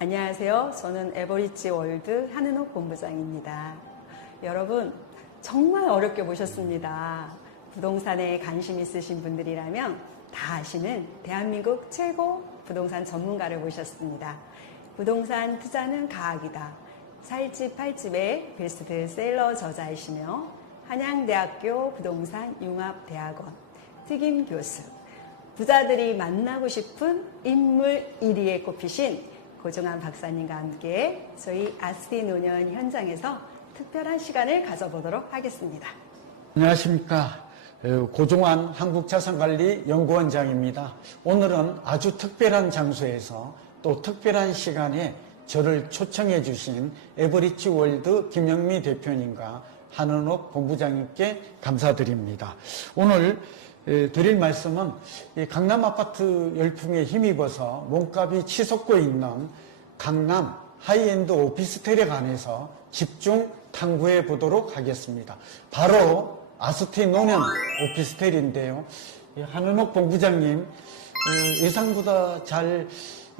안녕하세요. 저는 에버리지 월드 한은옥 본부장입니다. 여러분, 정말 어렵게 모셨습니다. 부동산에 관심 있으신 분들이라면 다 아시는 대한민국 최고 부동산 전문가를 모셨습니다. 부동산 투자는 과학이다. 살집 팔집의 베스트셀러 저자이시며 한양대학교 부동산 융합대학원 특임 교수, 부자들이 만나고 싶은 인물 1위에 꼽히신 고종환 박사님과 함께 저희 아스티 노년 현장에서 특별한 시간을 가져보도록 하겠습니다. 안녕하십니까. 고종환 한국자산관리연구원장입니다. 오늘은 아주 특별한 장소에서 또 특별한 시간에 저를 초청해 주신 에버리지 월드 김영미 대표님과 한은옥 본부장님께 감사드립니다. 오늘 드릴 말씀은 강남 아파트 열풍에 힘입어서 몸값이 치솟고 있는 강남 하이엔드 오피스텔에 관해서 집중 탐구해 보도록 하겠습니다. 바로 아스티 노년 오피스텔인데요. 한은옥 본부장님, 예상보다 잘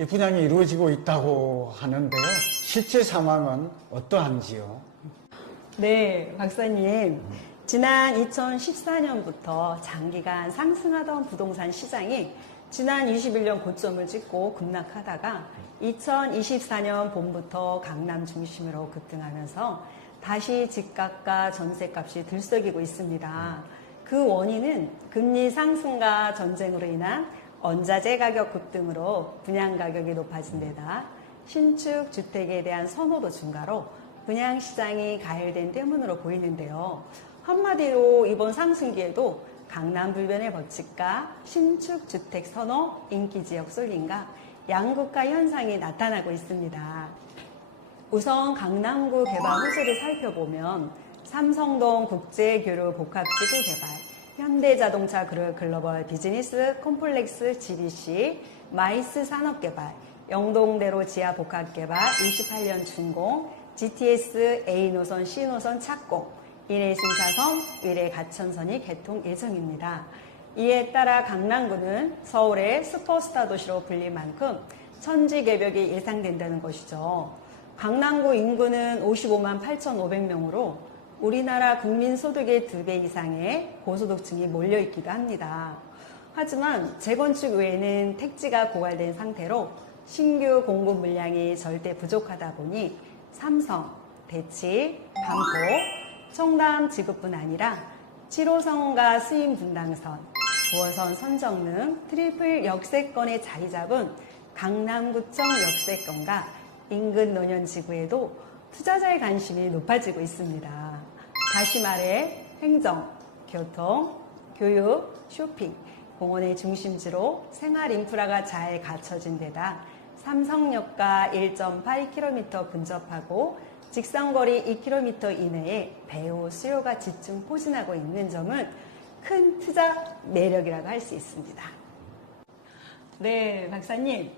분양이 이루어지고 있다고 하는데요. 실제 상황은 어떠한지요? 네, 박사님. 지난 2014년부터 장기간 상승하던 부동산 시장이 지난 21년 고점을 찍고 급락하다가 2024년 봄부터 강남 중심으로 급등하면서 다시 집값과 전세값이 들썩이고 있습니다. 그 원인은 금리 상승과 전쟁으로 인한 원자재 가격 급등으로 분양 가격이 높아진 데다 신축 주택에 대한 선호도 증가로 분양 시장이 가열된 때문으로 보이는데요. 한마디로 이번 상승기에도 강남 불변의 법칙과 신축 주택 선호, 인기 지역 쏠림과 양극화 현상이 나타나고 있습니다. 우선 강남구 개발 호재를 살펴보면 삼성동 국제교류 복합지구 개발, 현대자동차 글로벌 비즈니스 콤플렉스 GBC, 마이스 산업개발, 영동대로 지하 복합개발 28년 준공, GTS A노선 C노선 착공, 일회 신사선, 일회 가천선이 개통 예정입니다. 이에 따라 강남구는 서울의 슈퍼스타 도시로 불릴 만큼 천지개벽이 예상된다는 것이죠. 강남구 인구는 55만 8,500명으로 우리나라 국민소득의 2배 이상의 고소득층이 몰려있기도 합니다. 하지만 재건축 외에는 택지가 고갈된 상태로 신규 공급 물량이 절대 부족하다 보니 삼성, 대치, 반포, 청담 지구뿐 아니라 7호선과 수임 분당선, 9호선 선정릉 트리플 역세권에 자리 잡은 강남구청 역세권과 인근 노년지구에도 투자자의 관심이 높아지고 있습니다. 다시 말해 행정, 교통, 교육, 쇼핑, 공원의 중심지로 생활 인프라가 잘 갖춰진 데다 삼성역과 1.8km 근접하고 직선거리 2km 이내에 배후 수요가 집중 포진하고 있는 점은 큰 투자 매력이라고 할 수 있습니다. 네, 박사님.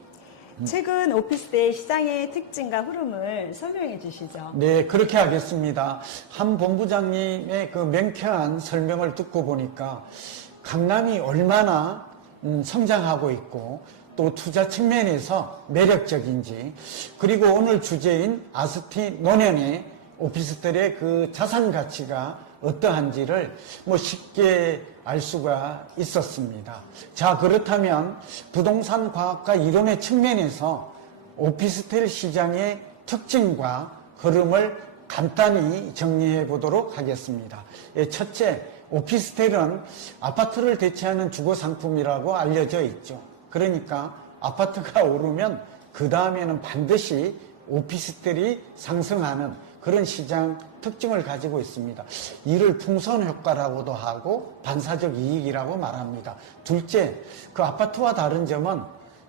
최근 오피스텔 시장의 특징과 흐름을 설명해 주시죠. 네, 그렇게 하겠습니다. 한 본부장님의 그 명쾌한 설명을 듣고 보니까 강남이 얼마나 성장하고 있고 또 투자 측면에서 매력적인지, 그리고 오늘 주제인 아스티 노년의 오피스텔의 그 자산 가치가 어떠한지를 쉽게 알 수가 있었습니다. 자, 그렇다면 부동산 과학과 이론의 측면에서 오피스텔 시장의 특징과 흐름을 간단히 정리해 보도록 하겠습니다. 첫째, 오피스텔은 아파트를 대체하는 주거 상품이라고 알려져 있죠. 그러니까 아파트가 오르면 그 다음에는 반드시 오피스텔이 상승하는 그런 시장 특징을 가지고 있습니다. 이를 풍선 효과라고도 하고 반사적 이익이라고 말합니다. 둘째, 그 아파트와 다른 점은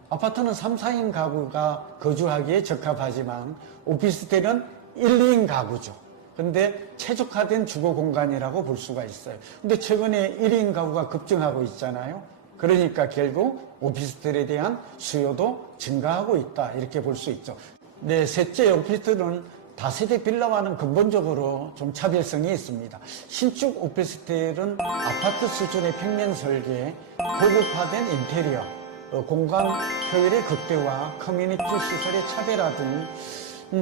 아파트는 3, 4인 가구가 거주하기에 적합하지만 오피스텔은 1, 2인 가구죠. 근데 최적화된 주거 공간이라고 볼 수가 있어요. 근데 최근에 1인 가구가 급증하고 있잖아요. 그러니까 결국 오피스텔에 대한 수요도 증가하고 있다, 이렇게 볼 수 있죠. 네, 셋째, 오피스텔은 다세대 빌라와는 근본적으로 좀 차별성이 있습니다. 신축 오피스텔은 아파트 수준의 평면 설계, 고급화된 인테리어, 공간 효율의 극대화, 커뮤니티 시설의 차별화 등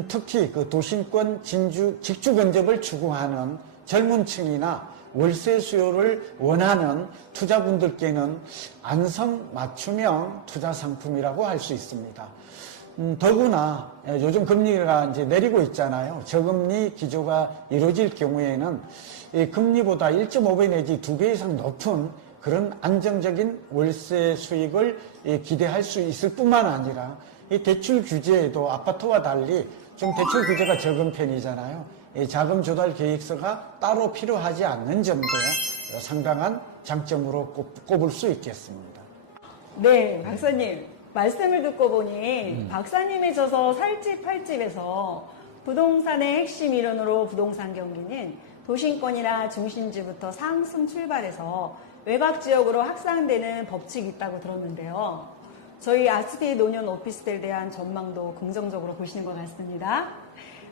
특히 그 도심권 직주 근접을 추구하는 젊은 층이나 월세 수요를 원하는 투자분들께는 안성 맞춤형 투자 상품이라고 할 수 있습니다. 더구나 요즘 금리가 이제 내리고 있잖아요. 저금리 기조가 이루어질 경우에는 이 금리보다 1.5배 내지 2배 이상 높은 그런 안정적인 월세 수익을 기대할 수 있을 뿐만 아니라 이 대출 규제에도 아파트와 달리 좀 대출 규제가 적은 편이잖아요. 이 자금 조달 계획서가 따로 필요하지 않는 점도 상당한 장점으로 꼽을 수 있겠습니다. 네, 박사님. 말씀을 듣고 보니 박사님이 져서 살집 팔집에서 부동산의 핵심 이론으로 부동산 경기는 도심권이나 중심지부터 상승 출발해서 외곽 지역으로 확산되는 법칙이 있다고 들었는데요. 저희 아스티 노년 오피스텔에 대한 전망도 긍정적으로 보시는 것 같습니다.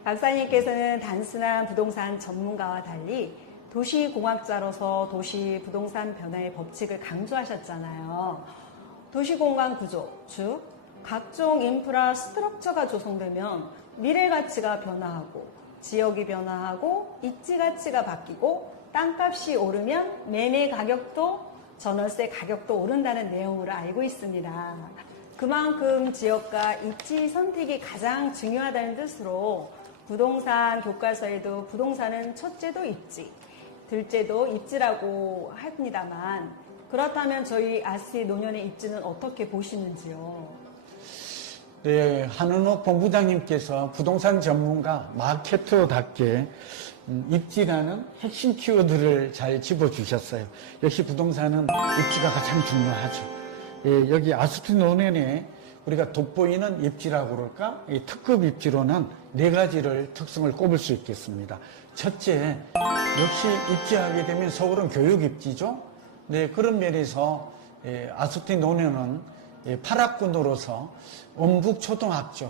박사님께서는 단순한 부동산 전문가와 달리 도시공학자로서 도시 부동산 변화의 법칙을 강조하셨잖아요. 도시공간 구조, 즉 각종 인프라 스트럭처가 조성되면 미래 가치가 변화하고 지역이 변화하고 입지 가치가 바뀌고 땅값이 오르면 매매 가격도 전월세 가격도 오른다는 내용으로 알고 있습니다. 그만큼 지역과 입지 선택이 가장 중요하다는 뜻으로 부동산 교과서에도 부동산은 첫째도 입지, 둘째도 입지라고 합니다만 그렇다면 저희 아스티 노년의 입지는 어떻게 보시는지요? 네, 한은옥 본부장님께서 부동산 전문가 마케터답게 입지라는 핵심 키워드를 잘 집어주셨어요. 역시 부동산은 입지가 가장 중요하죠. 예, 여기 아스티 노년에 우리가 돋보이는 입지라고 그럴까? 이 특급 입지로는 4가지를 특성을 꼽을 수 있겠습니다. 첫째, 역시 입지하게 되면 서울은 교육 입지죠. 네, 그런 면에서 아스티 노년은 8학군으로서 원북초등학교,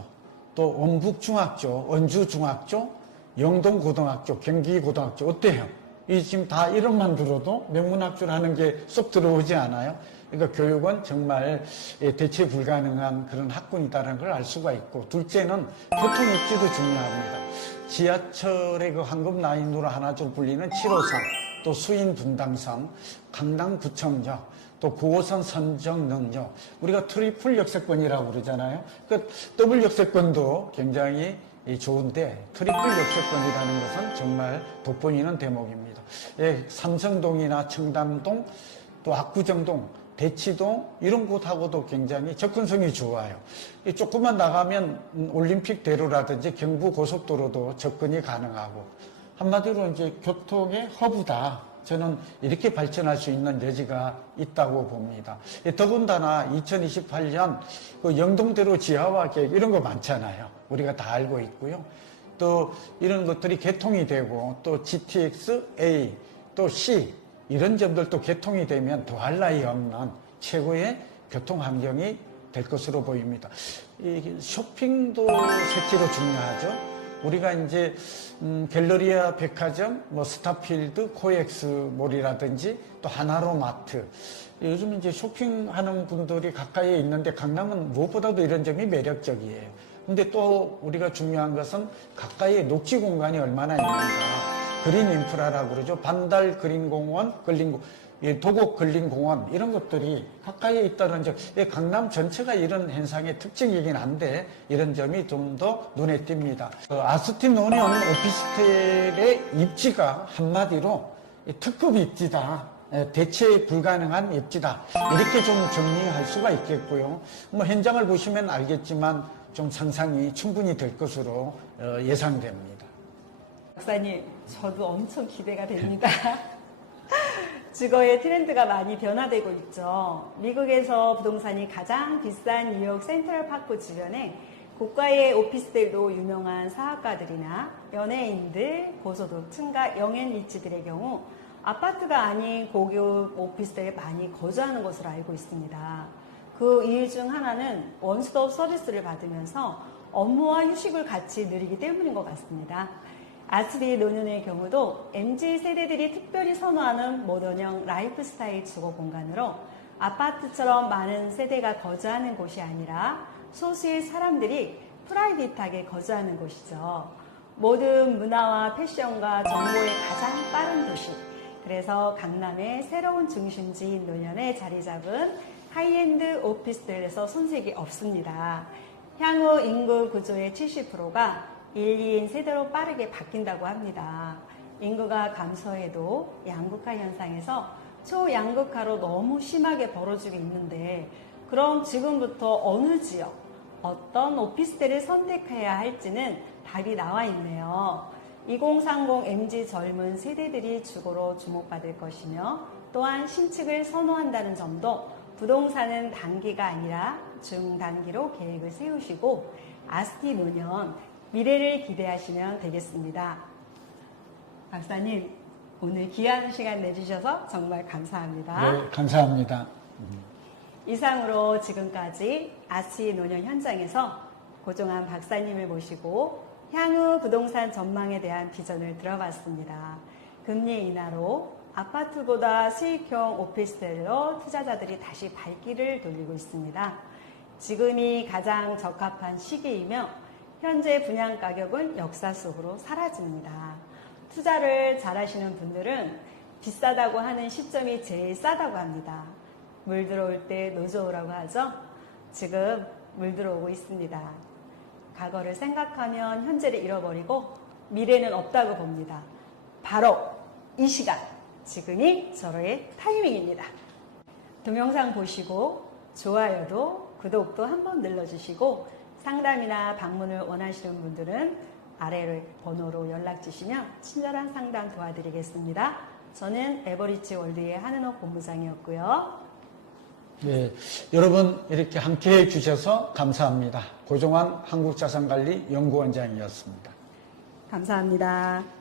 또 원북중학교, 원주중학교, 영동고등학교, 경기고등학교 어때요? 이 지금 다 이름만 들어도 명문학교라는 게 쏙 들어오지 않아요? 그러니까 교육은 정말 대체 불가능한 그런 학군이다라는 걸 알 수가 있고, 둘째는 교통 입지도 중요합니다. 지하철의 그 황금 라인으로 하나로 불리는 7호선, 또 수인 분당선, 강남구청역, 또 9호선 선정능력, 우리가 트리플 역세권이라고 그러잖아요. 그 더블 역세권도 굉장히 좋은데 트리플 역세권이라는 것은 정말 돋보이는 대목입니다. 예, 삼성동이나 청담동, 또 압구정동, 대치동 이런 곳하고도 굉장히 접근성이 좋아요. 조금만 나가면 올림픽대로라든지 경부고속도로도 접근이 가능하고, 한마디로 이제 교통의 허브다. 저는 이렇게 발전할 수 있는 여지가 있다고 봅니다. 더군다나 2028년 그 영동대로 지하화 계획 이런 거 많잖아요. 우리가 다 알고 있고요. 또 이런 것들이 개통이 되고, 또 GTX A, 또 C 이런 점들도 개통이 되면 더할 나위 없는 최고의 교통 환경이 될 것으로 보입니다. 쇼핑도 셋째로 중요하죠. 우리가 이제 갤러리아 백화점, 뭐 스타필드, 코엑스몰이라든지 또 하나로마트, 요즘 이제 쇼핑하는 분들이 가까이에 있는데 강남은 무엇보다도 이런 점이 매력적이에요. 근데 또 우리가 중요한 것은 가까이에 녹지 공간이 얼마나 있는가. 그린 인프라라고 그러죠. 반달 그린공원, 도곡 근린공원 이런 것들이 가까이에 있다는 점. 강남 전체가 이런 현상의 특징이긴 한데 이런 점이 좀 더 눈에 띕니다. 아스티 노년 오피스텔의 입지가 한마디로 특급 입지다. 대체 불가능한 입지다. 이렇게 좀 정리할 수가 있겠고요. 뭐 현장을 보시면 알겠지만 좀 상상이 충분히 될 것으로 예상됩니다. 박사님, 저도 엄청 기대가 됩니다. 주거의 트렌드가 많이 변화되고 있죠. 미국에서 부동산이 가장 비싼 뉴욕 센트럴파크 주변에 고가의 오피스텔도 유명한 사학가들이나 연예인들, 고소득층과 영앤 리치들의 경우 아파트가 아닌 고급 오피스텔에 많이 거주하는 것으로 알고 있습니다. 그 이유 중 하나는 원스톱 서비스를 받으면서 업무와 휴식을 같이 누리기 때문인 것 같습니다. 아스티 노년의 경우도 MZ 세대들이 특별히 선호하는 모던형 라이프 스타일 주거 공간으로 아파트처럼 많은 세대가 거주하는 곳이 아니라 소수의 사람들이 프라이빗하게 거주하는 곳이죠. 모든 문화와 패션과 정보의 가장 빠른 도시. 그래서 강남의 새로운 중심지인 노년에 자리 잡은 하이엔드 오피스텔에서 손색이 없습니다. 향후 인구 구조의 70%가 1, 2인 세대로 빠르게 바뀐다고 합니다. 인구가 감소해도 양극화 현상에서 초양극화로 너무 심하게 벌어지고 있는데, 그럼 지금부터 어느 지역, 어떤 오피스텔을 선택해야 할지는 답이 나와 있네요. 2030 MZ 젊은 세대들이 주거로 주목받을 것이며, 또한 신축을 선호한다는 점도 부동산은 단기가 아니라 중단기로 계획을 세우시고 아스티 노년 미래를 기대하시면 되겠습니다. 박사님, 오늘 귀한 시간 내주셔서 정말 감사합니다. 네, 감사합니다. 이상으로 지금까지 아스티 노년 현장에서 고종환 박사님을 모시고 향후 부동산 전망에 대한 비전을 들어봤습니다. 금리 인하로 아파트보다 수익형 오피스텔로 투자자들이 다시 발길을 돌리고 있습니다. 지금이 가장 적합한 시기이며 현재 분양 가격은 역사 속으로 사라집니다. 투자를 잘하시는 분들은 비싸다고 하는 시점이 제일 싸다고 합니다. 물 들어올 때 노조라고 하죠. 지금 물 들어오고 있습니다. 과거를 생각하면 현재를 잃어버리고 미래는 없다고 봅니다. 바로 이 시간, 지금이 저의 타이밍입니다. 동영상 보시고 좋아요도 구독도 한번 눌러주시고 상담이나 방문을 원하시는 분들은 아래로 번호로 연락 주시면 친절한 상담 도와드리겠습니다. 저는 에버리지 월드의 한은옥 본부장이었고요. 네, 여러분 이렇게 함께해 주셔서 감사합니다. 고종환 한국자산관리 연구원장이었습니다. 감사합니다.